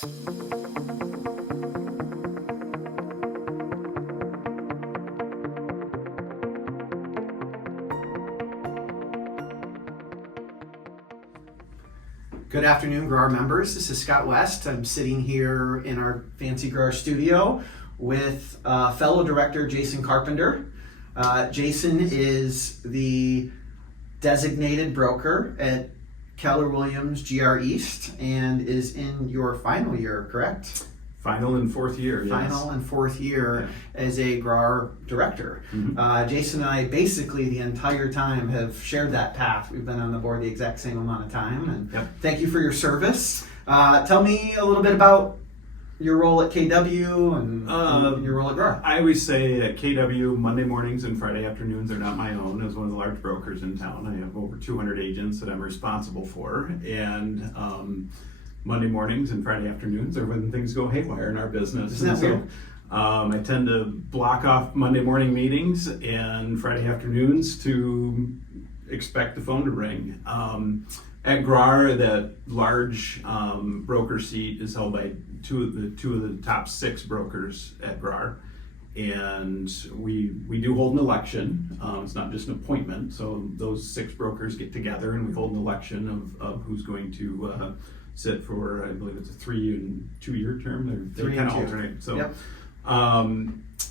Good afternoon, GRAR members. This is Scott West. I'm sitting here in our fancy GRAR studio with fellow director Jason Carpenter. Jason is the designated broker at Keller Williams GR East and is in your final year, correct? Final and fourth year, yes. Final and fourth year as a GRAR director. Mm-hmm. Jason and I basically the entire time have shared that path. We've been on the board the exact same amount of time, and thank you for your service. Tell me a little bit about your role at KW and your role at GRAR. I always say at KW, Monday mornings and Friday afternoons are not my own. As one of the large brokers in town, I have over 200 agents that I'm responsible for, and Monday mornings and Friday afternoons are when things go haywire in our business. Isn't that weird? I tend to block off Monday morning meetings and Friday afternoons to expect the phone to ring. At GRAR, that large broker seat is held by two of the top 6 brokers at GRAR, and we do hold an election. It's not just an appointment, so those 6 brokers get together and we hold an election of who's going to sit for, I believe it's a 3 and 2 year term. They kind of alternate. So,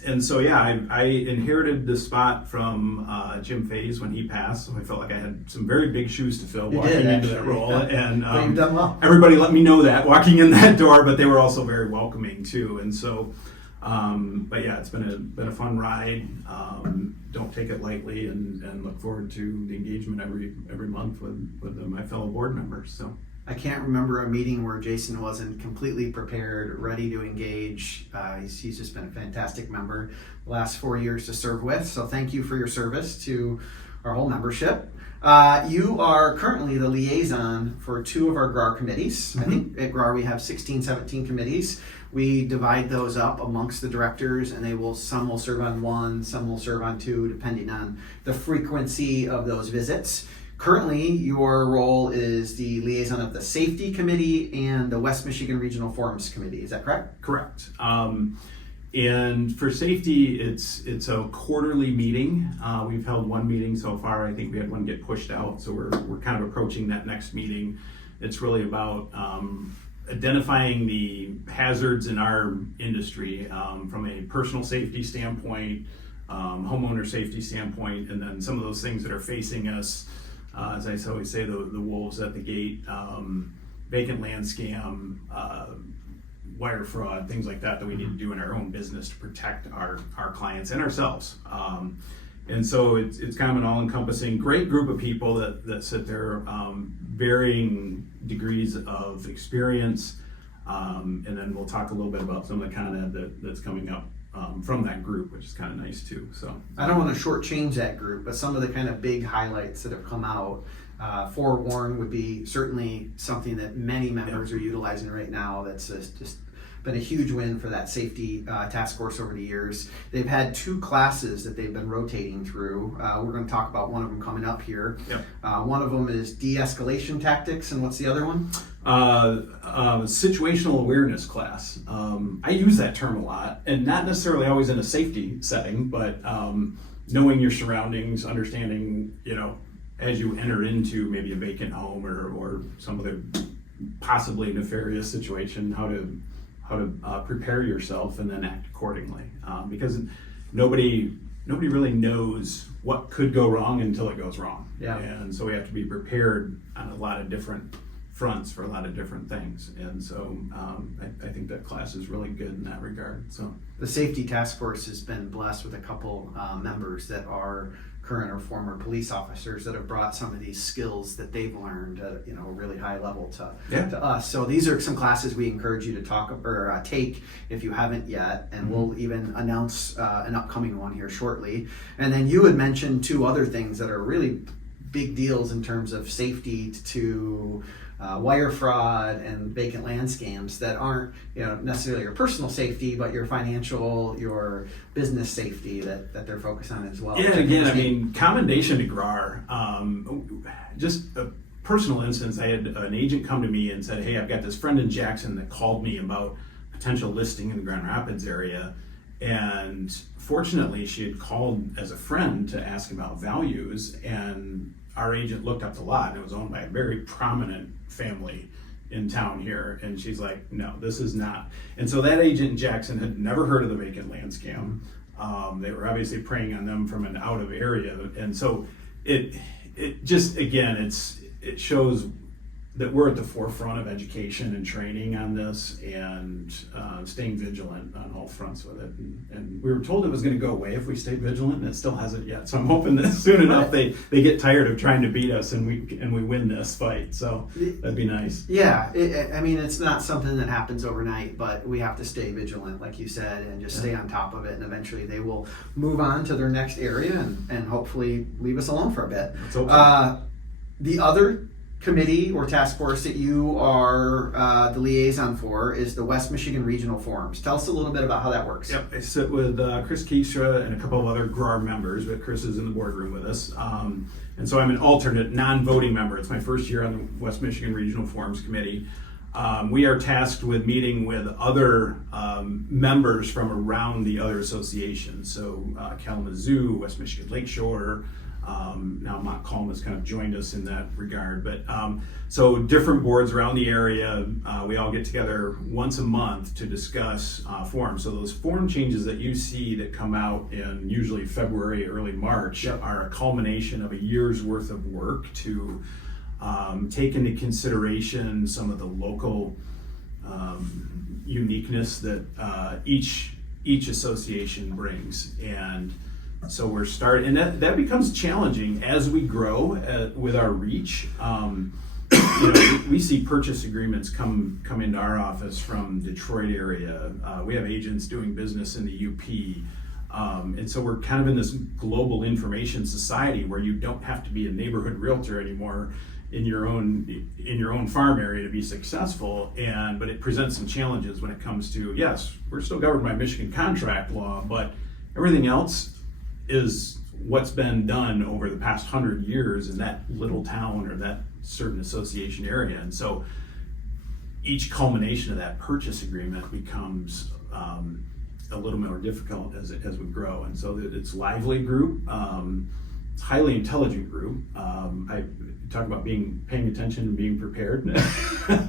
and so I inherited the spot from Jim Faze when he passed. So I felt like I had some very big shoes to fill walking into that role. And but you've done well. Everybody let me know that walking in that door, but they were also very welcoming too. And so, but yeah, it's been a fun ride. Don't take it lightly, and look forward to the engagement every month with my fellow board members. So. I can't remember a meeting where Jason wasn't completely prepared, ready to engage. He's just been a fantastic member the last 4 years to serve with. So thank you for your service to our whole membership. You are currently the liaison for 2 of our GRAR committees. Mm-hmm. I think at GRAR we have 16, 17 committees. We divide those up amongst the directors, and some will serve on 1, some will serve on 2, depending on the frequency of those visits. Currently, your role is the liaison of the Safety Committee and the West Michigan Regional Forums Committee. Is that correct? Correct. And for safety, it's a quarterly meeting. We've held 1 meeting so far. I think we had one get pushed out, so we're kind of approaching that next meeting. It's really about identifying the hazards in our industry from a personal safety standpoint, homeowner safety standpoint, and then some of those things that are facing us. As I always say, the wolves at the gate, vacant land scam, wire fraud, things like that we need to do in our own business to protect our clients and ourselves. And so it's kind of an all-encompassing great group of people that sit there, varying degrees of experience. And then we'll talk a little bit about some of the content that's coming up from that group, which is kind of nice too. So I don't want to shortchange that group, but some of the kind of big highlights that have come out, forewarn would be certainly something that many members are utilizing right now. That's just been a huge win for that safety task force over the years. They've had 2 classes that they've been rotating through. We're going to talk about one of them coming up here. One of them is de-escalation tactics, and what's the other one? Situational awareness class. I use that term a lot, and not necessarily always in a safety setting, but knowing your surroundings, understanding, as you enter into maybe a vacant home or some other possibly nefarious situation, how to prepare yourself and then act accordingly. Because nobody really knows what could go wrong until it goes wrong. And so we have to be prepared on a lot of different fronts for a lot of different things, and so I think that class is really good in that regard. So the safety task force has been blessed with a couple members that are current or former police officers that have brought some of these skills that they've learned at a really high level to us. So these are some classes we encourage you to take if you haven't yet, and we'll even announce an upcoming one here shortly. And then you had mentioned 2 other things that are really big deals in terms of safety to wire fraud and vacant land scams that aren't necessarily your personal safety, but your financial, your business safety that they're focused on as well. Yeah, again, commendation to GRAR. Just a personal instance, I had an agent come to me and said, hey, I've got this friend in Jackson that called me about potential listing in the Grand Rapids area. And fortunately, she had called as a friend to ask about values, and our agent looked up the lot, and it was owned by a very prominent family in town here. And she's like, no, this is not. And so that agent in Jackson had never heard of the vacant land scam. They were obviously preying on them from an out of area. And so it just, again, it shows that we're at the forefront of education and training on this, and staying vigilant on all fronts with it. And we were told it was going to go away if we stayed vigilant, and it still hasn't yet. So I'm hoping that soon enough they get tired of trying to beat us and we win this fight. So that'd be nice. Yeah, I mean, it's not something that happens overnight, but we have to stay vigilant, like you said, and just stay on top of it. And eventually they will move on to their next area and hopefully leave us alone for a bit. Let's hope so. The other committee or task force that you are the liaison for is the West Michigan Regional Forums. Tell us a little bit about how that works. Yep, I sit with Chris Keistra and a couple of other GRAR members, but Chris is in the boardroom with us. And so I'm an alternate non-voting member. It's my first year on the West Michigan Regional Forums Committee. We are tasked with meeting with other members from around the other associations. So Kalamazoo, West Michigan Lakeshore, now Montcalm has kind of joined us in that regard, but so different boards around the area, we all get together once a month to discuss forms. So those form changes that you see that come out in usually February, early March, are a culmination of a year's worth of work to take into consideration some of the local uniqueness that each association brings. And so we're starting, and that becomes challenging as we grow with our reach. We see purchase agreements come into our office from Detroit area. We have agents doing business in the UP. And so we're kind of in this global information society where you don't have to be a neighborhood realtor anymore in your own farm area to be successful. But it presents some challenges when it comes to, yes, we're still governed by Michigan contract law, but everything else is what's been done over the past 100 years in that little town or that certain association area. And so each culmination of that purchase agreement becomes a little more difficult as we grow. And so it's lively group, it's highly intelligent group. I talk about paying attention and being prepared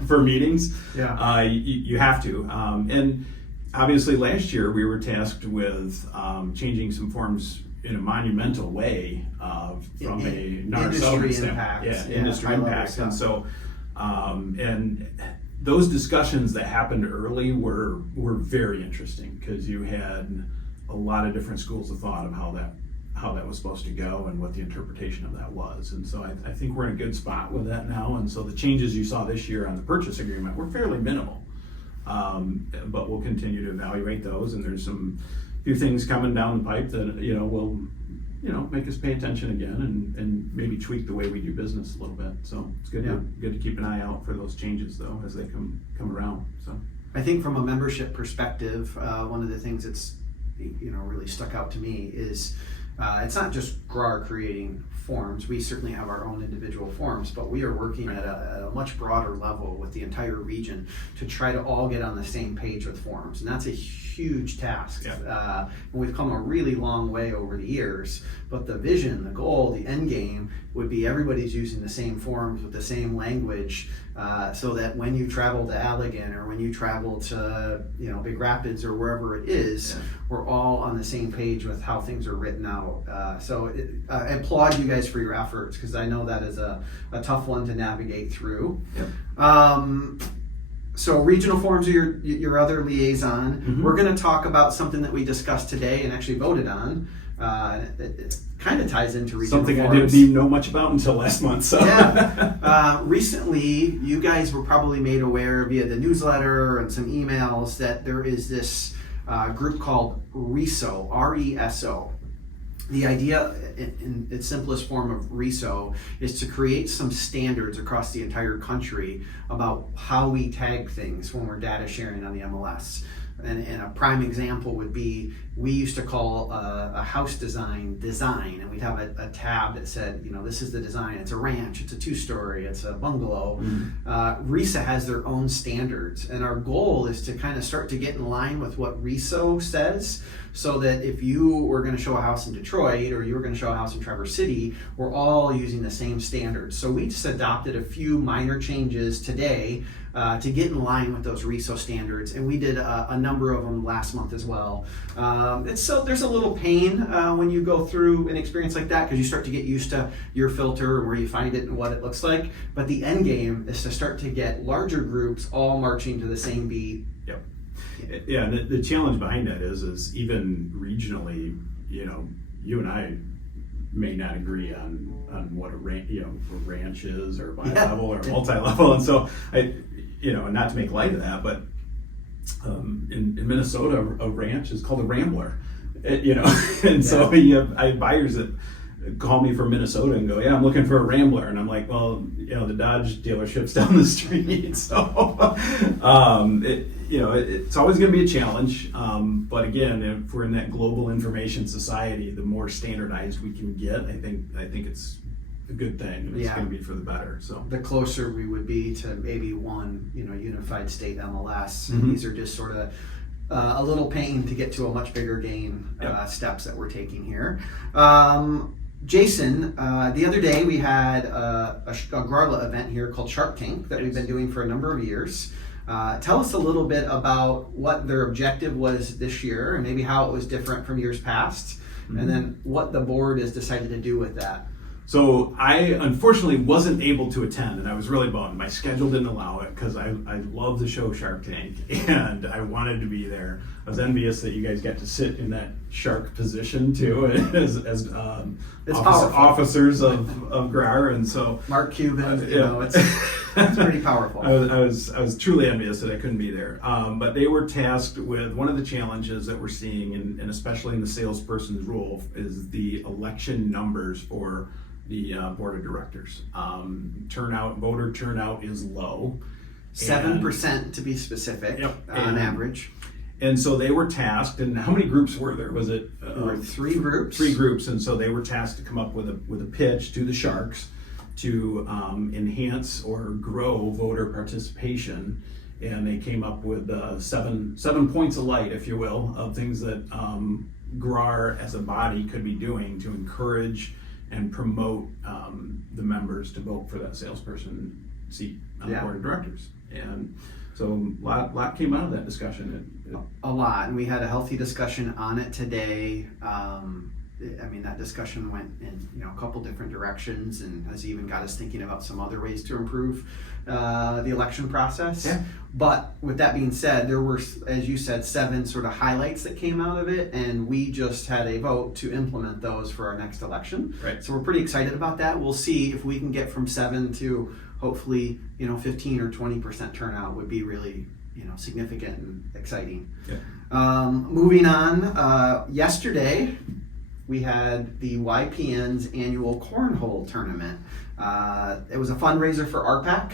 for meetings. Yeah. You have to. And obviously last year we were tasked with changing some forms in a monumental way from a industry impact. Industry impact. And so, and those discussions that happened early were very interesting because you had a lot of different schools of thought of how that was supposed to go and what the interpretation of that was. And so I think we're in a good spot with that now. And so the changes you saw this year on the purchase agreement were fairly minimal. But we'll continue to evaluate those, and there's few things coming down the pipe that will make us pay attention again and maybe tweak the way we do business a little bit. So it's good to keep an eye out for those changes though as they come around. So I think from a membership perspective, one of the things that's really stuck out to me is it's not just GRAR creating forms. We certainly have our own individual forms, but we are working at a much broader level with the entire region to try to all get on the same page with forms. And that's a huge task. Yeah. And we've come a really long way over the years, but the vision, the goal, the end game would be everybody's using the same forms with the same language, so that when you travel to Allegan or when you travel to Big Rapids or wherever it is, we're all on the same page with how things are written out. I applaud you guys for your efforts because I know that is a tough one to navigate through. Yep. So regional forums are your other liaison. Mm-hmm. We're going to talk about something that we discussed today and actually voted on. It kind of ties into regional something forums. I didn't even know much about until last month. So recently, you guys were probably made aware via the newsletter and some emails that there is this group called RESO, R-E-S-O. The idea in its simplest form of RESO is to create some standards across the entire country about how we tag things when we're data sharing on the MLS. And a prime example would be, we used to call a house design, and we'd have a tab that said, this is the design. It's a ranch, it's a 2-story, it's a bungalow. RESO has their own standards, and our goal is to kind of start to get in line with what RESO says, so that if you were going to show a house in Detroit or you were going to show a house in Traverse City, we're all using the same standards. So we just adopted a few minor changes today to get in line with those RESO standards, and we did a number of them last month as well. There's a little pain when you go through an experience like that, because you start to get used to your filter and where you find it and what it looks like. But the end game is to start to get larger groups all marching to the same beat. Yep. Yeah, and the challenge behind that is even regionally, you and I may not agree on what a ranch is, or bi-level or multi-level, and so and not to make light of that, but in Minnesota, a ranch is called a rambler, and so I have buyers that call me from Minnesota and go, I'm looking for a rambler, and I'm like, well, the Dodge dealership's down the street, so it's always going to be a challenge, but again, if we're in that global information society, the more standardized we can get, I think it's a good thing, and it's going to be for the better. So the closer we would be to maybe one unified state MLS, and these are just sort of a little pain to get to a much bigger game steps that we're taking here. Jason, the other day we had a GRAR event here called Shark Tank that we've been doing for a number of years. Tell us a little bit about what their objective was this year, and maybe how it was different from years past, and then what the board has decided to do with that. So I unfortunately wasn't able to attend, and I was really bummed. My schedule didn't allow it, because I love the show Shark Tank, and I wanted to be there. I was envious that you guys got to sit in that shark position too, as officers of GRAR, and so Mark Cuban, it's pretty powerful. I was truly envious that I couldn't be there. But they were tasked with one of the challenges that we're seeing, and especially in the salesperson's role, is the election numbers for the board of directors. Voter turnout is low. 7% to be specific, on average. And so they were tasked, and how many groups were there? Was it? There were 3 groups. 3 groups, and so they were tasked to come up with a pitch to the Sharks to enhance or grow voter participation. And they came up with 7 points of light, if you will, of things that GRAR as a body could be doing to encourage and promote the members to vote for that salesperson seat on the board of directors. And so a lot came out of that discussion. A lot, and we had a healthy discussion on it today. That discussion went in a couple different directions, and has even got us thinking about some other ways to improve the election process. Yeah. But with that being said, there were, as you said, 7 sort of highlights that came out of it, and we just had a vote to implement those for our next election. Right. So we're pretty excited about that. We'll see if we can get from 7 to hopefully 15 or 20% turnout would be really significant and exciting. Yeah. Moving on, yesterday we had the YPN's annual cornhole tournament. It was a fundraiser for RPAC.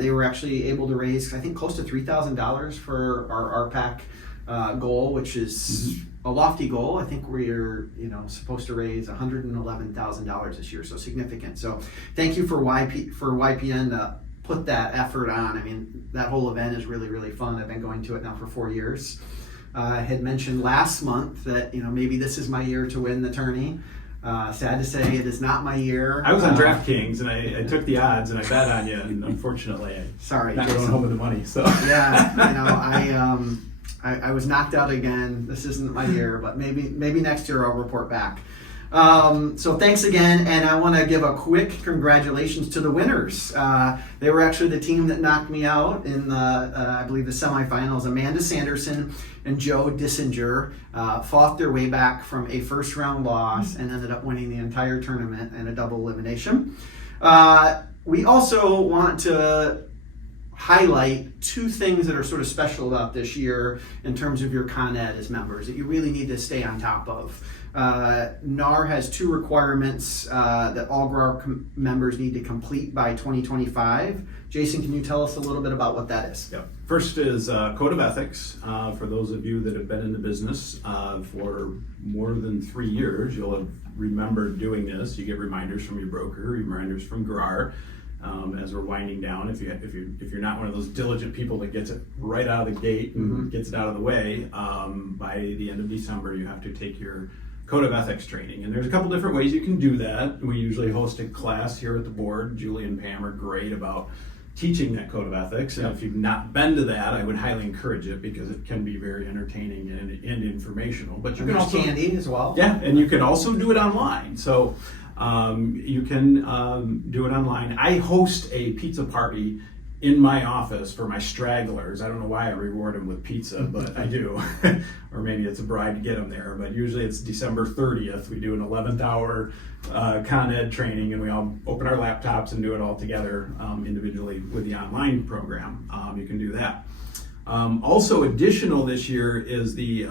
They were actually able to raise, I think, close to $3,000 for our RPAC goal, which is a lofty goal. I think we're supposed to raise $111,000 this year, so significant. So thank you for YPN to put that effort on. That whole event is really, really fun. I've been going to it now for 4 years. I had mentioned last month that maybe this is my year to win the tourney. Sad to say, it is not my year. I was on DraftKings, and I took the odds, and I bet on you, and unfortunately, sorry, not going home with the money. So I was knocked out again. This isn't my year, but maybe next year I'll report back. So thanks again, and I want to give a quick congratulations to the winners. They were actually the team that knocked me out in the, I believe, the semifinals. Amanda Sanderson and Joe Dissinger fought their way back from a first-round loss and ended up winning the entire tournament in a double elimination. We also want to highlight two things that are sort of special about this year in terms of your Con Ed as members that you really need to stay on top of. NAR has two requirements that all GRAR members need to complete by 2025. Jason, can you tell us a little bit about what that is? Yep. First is Code of Ethics. For those of you that have been in the business for more than 3 years, you'll have remembered doing this. You get reminders from your broker, reminders from GRAR. As we're winding down, if you're not one of those diligent people that gets it right out of the gate and gets it out of the way, by the end of December, you have to take your Code of Ethics training. And there's a couple different ways you can do that. We usually host a class here at the board. Julie and Pam are great about teaching that Code of Ethics. And if you've not been to that, I would highly encourage it because it can be very entertaining and informational. But you can also candy as well. Yeah, and you can also do it online. So you can do it online. I host a pizza party in my office for my stragglers. I don't know why I reward them with pizza, but I do. Or maybe it's a bribe to get them there. But usually it's December 30th. We do an 11th hour Con Ed training, and we all open our laptops and do it all together individually with the online program. You can do that. Also additional this year is the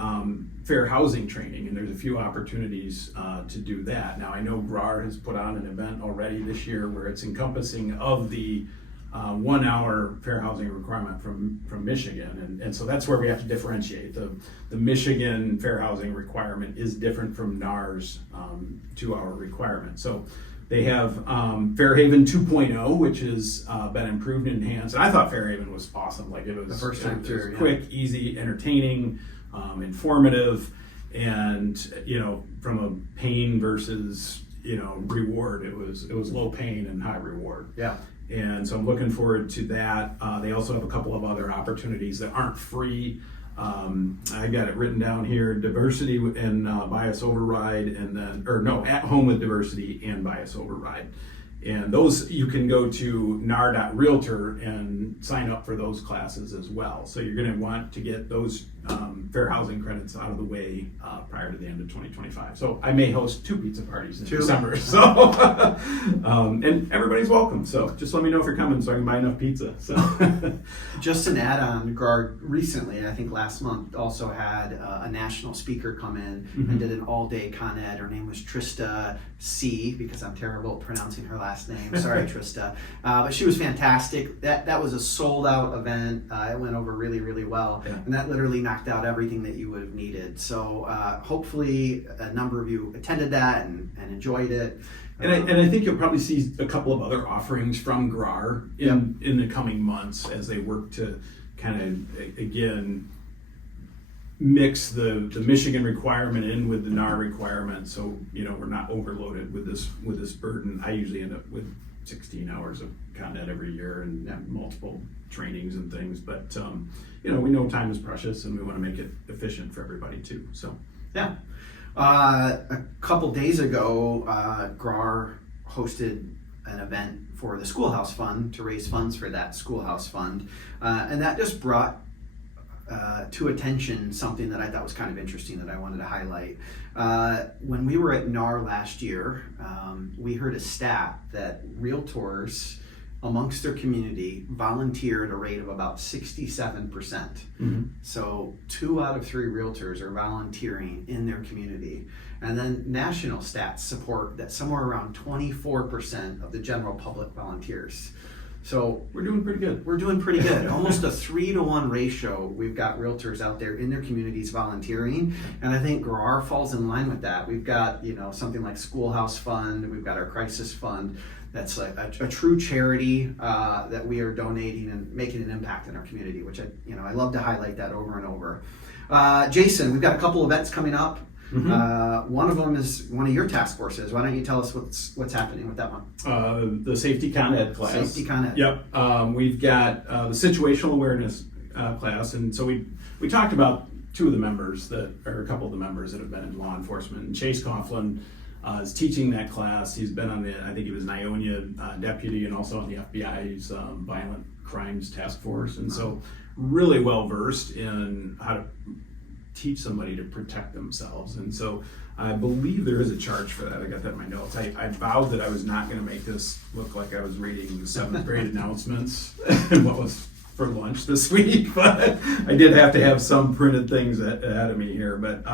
fair housing training, and there's a few opportunities to do that. Now I know GRAR has put on an event already this year where it's encompassing of the 1 hour fair housing requirement from Michigan, and so that's where we have to differentiate. The Michigan fair housing requirement is different from NAR's 2 hour requirement. So they have Fairhaven 2.0, which has been improved and enhanced. And I thought Fairhaven was awesome. Like it was, the first time through, quick, easy, entertaining, informative, and from a pain versus reward, it was low pain and high reward. Yeah. And so I'm looking forward to that. They also have a couple of other opportunities that aren't free. I got it written down here: diversity and bias override, and then, at home with diversity and bias override. And those, you can go to nar.realtor and sign up for those classes as well. So you're going to want to get those fair housing credits out of the way prior to the end of 2025. So I may host 2 pizza parties in December. So and everybody's welcome. So just let me know if you're coming so I can buy enough pizza. So just an add-on, GRAR recently, I think last month, also had a national speaker come in and did an all-day Con Ed. Her name was Trista C, because I'm terrible at pronouncing her last name. Sorry, Trista. But she was fantastic. That was a sold-out event. It went over really, really well. Yeah. And that literally knocked out everything that you would have needed. So hopefully a number of you attended that and enjoyed it. And I think you'll probably see a couple of other offerings from GRAR in the coming months as they work to kind of, again, mix the Michigan requirement in with the NAR requirement, so we're not overloaded with this burden. I usually end up with 16 hours of Con Ed every year and multiple trainings and things, but we know time is precious and we want to make it efficient for everybody too. So yeah. A couple days ago, GRAR hosted an event for the Schoolhouse Fund to raise funds for that Schoolhouse Fund, and that just brought to attention something that I thought was kind of interesting that I wanted to highlight. When we were at NAR last year, we heard a stat that realtors amongst their community volunteer at a rate of about 67%. So 2 out of 3 realtors are volunteering in their community. And then national stats support that somewhere around 24% of the general public volunteers. So we're doing pretty good. We're doing pretty good. Almost a 3-to-1 ratio. We've got realtors out there in their communities volunteering, and I think GRAR falls in line with that. We've got something like Schoolhouse Fund. We've got our Crisis Fund. That's like a true charity that we are donating and making an impact in our community, which I love to highlight that over and over. Jason, we've got a couple events coming up. One of them is one of your task forces. Why don't you tell us what's happening with that one? The Safety Con Ed class. Safety Con Ed. Yep. We've got the situational awareness class, and so we talked about 2 of the members a couple of the members that have been in law enforcement. And Chase Coughlin is teaching that class. He's been on I think he was an Ionia deputy and also on the FBI's violent crimes task force, and so really well versed in how to teach somebody to protect themselves. And so I believe there is a charge for that. I got that in my notes. I vowed that I was not going to make this look like I was reading the 7th grade announcements and what was for lunch this week, but I did have to have some printed things ahead of me here. But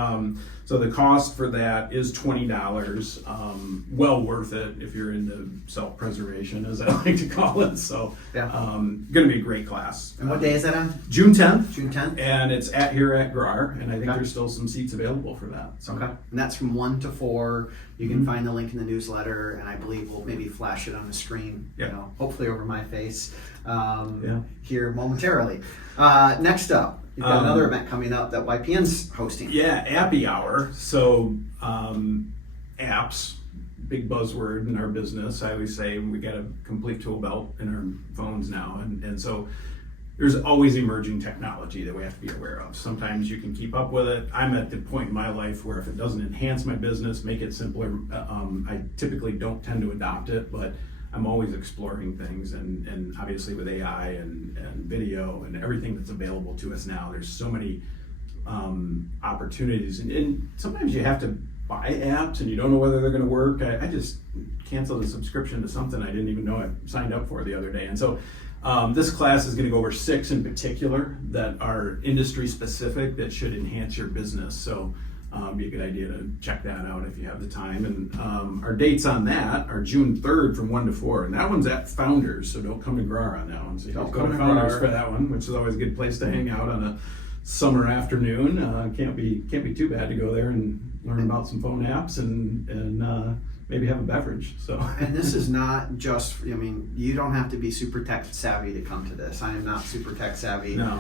so the cost for that is $20. Well worth it if you're into self-preservation, as I like to call it. So going to be a great class. And what day is that on? June 10th. June 10th? And it's here at GRAR, and I think there's still some seats available for that. So. Okay. And that's from 1 to 4. You can find the link in the newsletter, and I believe we'll maybe flash it on the screen, hopefully over my face here momentarily. Next up, you've got another event coming up that YPN's hosting. Yeah, Appy Hour. So apps, big buzzword in our business. I always say we got a complete tool belt in our phones now, and so there's always emerging technology that we have to be aware of. Sometimes you can keep up with it. I'm at the point in my life where if it doesn't enhance my business, make it simpler, I typically don't tend to adopt it, but I'm always exploring things, and obviously with AI and video and everything that's available to us now, there's so many opportunities, and sometimes you have to buy apps and you don't know whether they're going to work. I just canceled a subscription to something I didn't even know I signed up for the other day, and so this class is going to go over 6 in particular that are industry specific that should enhance your business. So be a good idea to check that out if you have the time. And our dates on that are June 3rd from 1 to 4. And that one's at Founders, so don't come to GRAR on that one. So you have to go to Founders for that one, which is always a good place to hang out on a summer afternoon. Can't be too bad to go there and learn about some phone apps and maybe have a beverage. So, and this is not just, you don't have to be super tech savvy to come to this. I am not super tech savvy. No.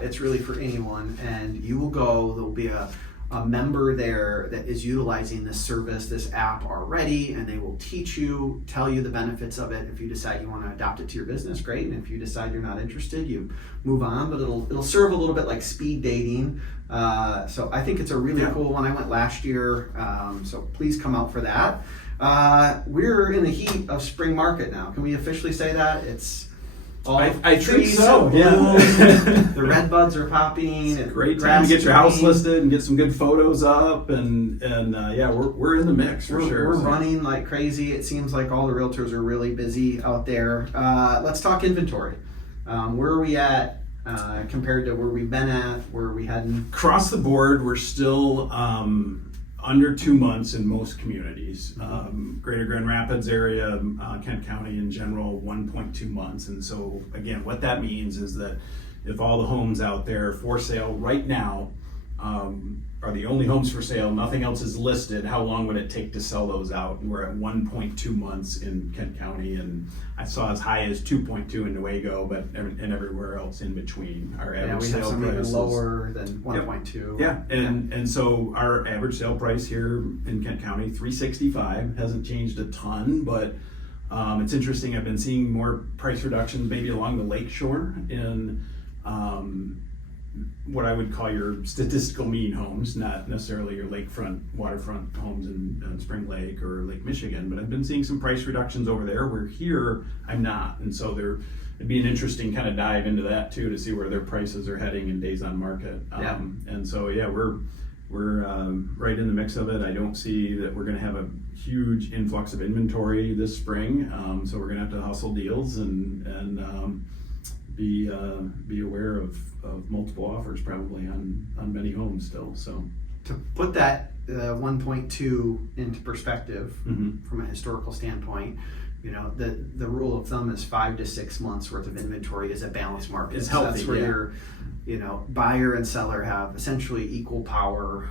It's really for anyone, and you will go, there'll be a member there that is utilizing this service, this app already, and they will teach you, tell you the benefits of it. If you decide you want to adopt it to your business, great. And if you decide you're not interested, you move on, but it'll serve a little bit like speed dating. So I think it's a really cool one. I went last year, so please come out for that. We're in the heat of spring market now. Can we officially say that? It's all I think trees so. The red buds are popping. It's a great time to get your house listed and get some good photos up, and we're in the mix for sure. We're running like crazy. It seems like all the realtors are really busy out there. Let's talk inventory. Where are we at compared to where we've been at? Where are we heading? Across the board, we're still under 2 months in most communities. Greater Grand Rapids area, Kent County in general, 1.2 months. And so again, what that means is that if all the homes out there for sale right now are the only homes for sale, nothing else is listed, how long would it take to sell those out? And we're at 1.2 months in Kent County, and I saw as high as 2.2 in Nuevo, but and everywhere else in between. Our average we have sale some price even lower than 1.2. Yeah, and so our average sale price here in Kent County, $365, hasn't changed a ton, but it's interesting. I've been seeing more price reductions maybe along the lakeshore in what I would call your statistical mean homes, not necessarily your lakefront, waterfront homes in Spring Lake or Lake Michigan, but I've been seeing some price reductions over there where here I'm not. And so it'd be an interesting kind of dive into that too, to see where their prices are heading in days on market. And so, we're right in the mix of it. I don't see that we're going to have a huge influx of inventory this spring. So we're going to have to hustle deals and be aware of multiple offers probably on many homes still. So to put that 1.2 into perspective from a historical standpoint, the rule of thumb is 5 to 6 months worth of inventory is a balanced market. It's healthy. That's where your buyer and seller have essentially equal power.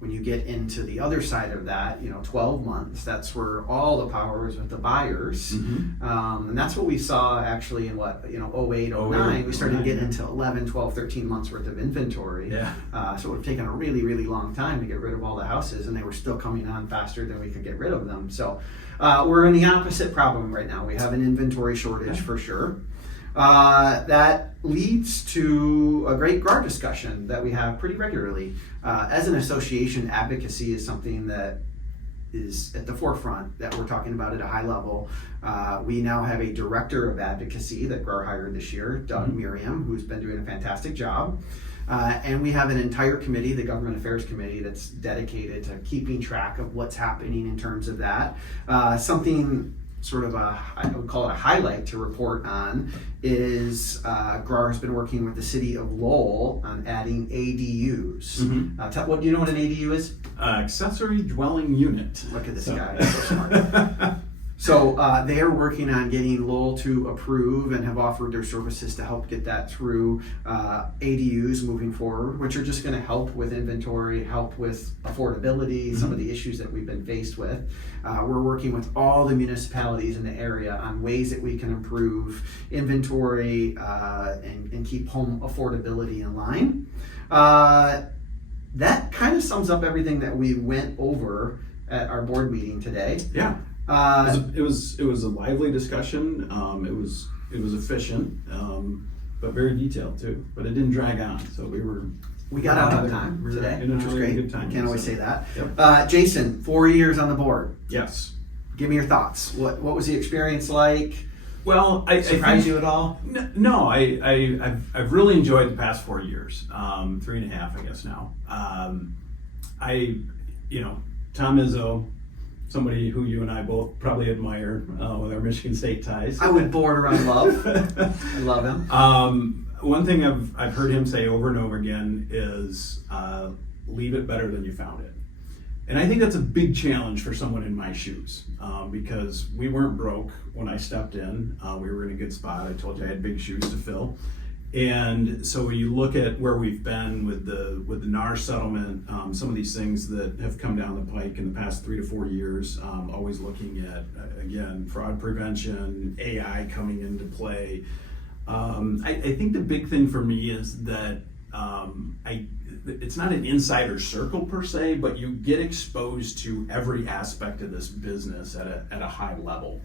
When you get into the other side of that, 12 months, that's where all the power is with the buyers. And that's what we saw actually in 08, 09. We started getting into 11, 12, 13 months worth of inventory. So it would have taken a really, really long time to get rid of all the houses, and they were still coming on faster than we could get rid of them. So we're in the opposite problem right now. We have an inventory shortage for sure. That leads to a great GRAR discussion that we have pretty regularly. As an association, advocacy is something that is at the forefront that we're talking about at a high level. We now have a director of advocacy that GRAR hired this year, Doug Miriam, who's been doing a fantastic job. And we have an entire committee, the Government Affairs Committee, that's dedicated to keeping track of what's happening in terms of that. Something sort of I would call it a highlight to report on is GRAR has been working with the city of Lowell on adding ADUs. What do you know what an ADU is? Accessory dwelling unit. Look at this guy, he's so smart. So they are working on getting Lowell to approve and have offered their services to help get that through ADUs moving forward, which are just going to help with inventory, help with affordability, some of the issues that we've been faced with. We're working with all the municipalities in the area on ways that we can improve inventory and keep home affordability in line. That kind of sums up everything that we went over at our board meeting today. Yeah. It was a lively discussion. It was efficient, but very detailed too. But it didn't drag on, so we got out on time today, which was great. Good time, Can't always say that. Yep. Jason, 4 years on the board. Yes. Give me your thoughts. What was the experience like? Well, I surprised you at all? No, I've really enjoyed the past 4 years, 3.5, I guess now. Tom Izzo, somebody who you and I both probably admire with our Michigan State ties. I would border on love. I love him. One thing I've heard him say over and over again is leave it better than you found it. And I think that's a big challenge for someone in my shoes because we weren't broke when I stepped in. We were in a good spot. I told you I had big shoes to fill. And so when you look at where we've been with the NAR settlement, some of these things that have come down the pike in the past 3 to 4 years, always looking at, again, fraud prevention, AI coming into play. I think the big thing for me is that it's not an insider circle per se, but you get exposed to every aspect of this business at a high level.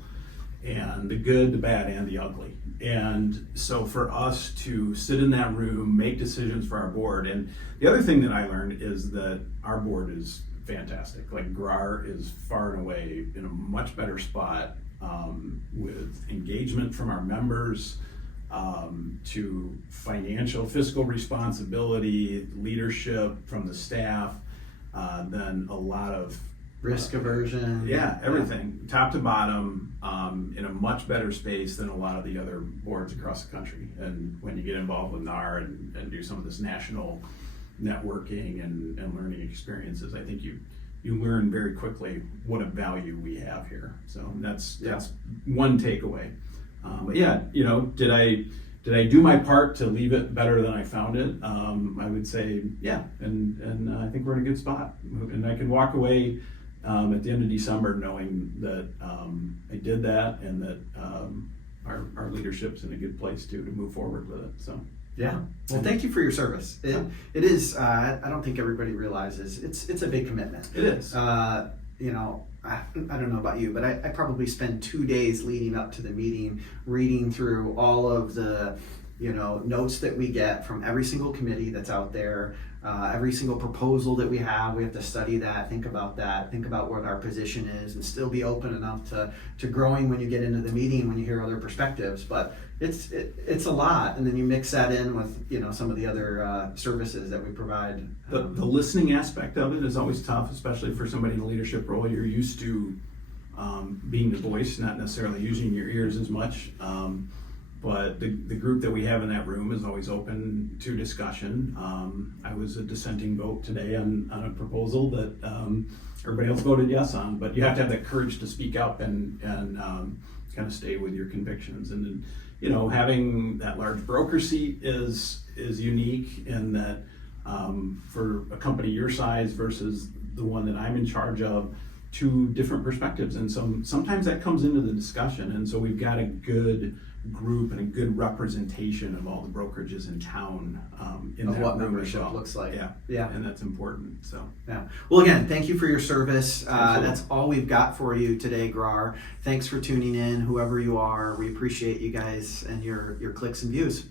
And the good, the bad, and the ugly. And so for us to sit in that room, make decisions for our board, and the other thing that I learned is that our board is fantastic. Like GRAR is far and away in a much better spot with engagement from our members, to financial, fiscal responsibility, leadership from the staff, than a lot of risk aversion. Yeah, everything, top to bottom, in a much better space than a lot of the other boards across the country. And when you get involved with NAR and do some of this national networking and learning experiences, I think you learn very quickly what a value we have here. So that's one takeaway. But yeah, did I do my part to leave it better than I found it? I would say yeah, and I think we're in a good spot, and I can walk away at the end of December knowing that I did that, and that our leadership's in a good place to move forward with it. So yeah, well, thank you for your service. It is. I don't think everybody realizes it's a big commitment. It is. I don't know about you, but I probably spend 2 days leading up to the meeting reading through all of the notes that we get from every single committee that's out there, every single proposal that we have to study that, think about what our position is, and still be open enough to growing when you get into the meeting, when you hear other perspectives. But it's a lot, and then you mix that in with some of the other services that we provide. The listening aspect of it is always tough, especially for somebody in a leadership role. You're used to being the voice, not necessarily using your ears as much. But the group that we have in that room is always open to discussion. I was a dissenting vote today on a proposal that everybody else voted yes on, but you have to have that courage to speak up and kind of stay with your convictions. And then, having that large broker seat is unique in that for a company your size versus the one that I'm in charge of, 2 different perspectives, and sometimes that comes into the discussion. And so we've got a good group and a good representation of all the brokerages in town in that what room membership as well. looks like. Yeah, and that's important. So yeah. Well, again, thank you for your service. Absolutely. That's all we've got for you today, GRAR. Thanks for tuning in, whoever you are. We appreciate you guys and your clicks and views.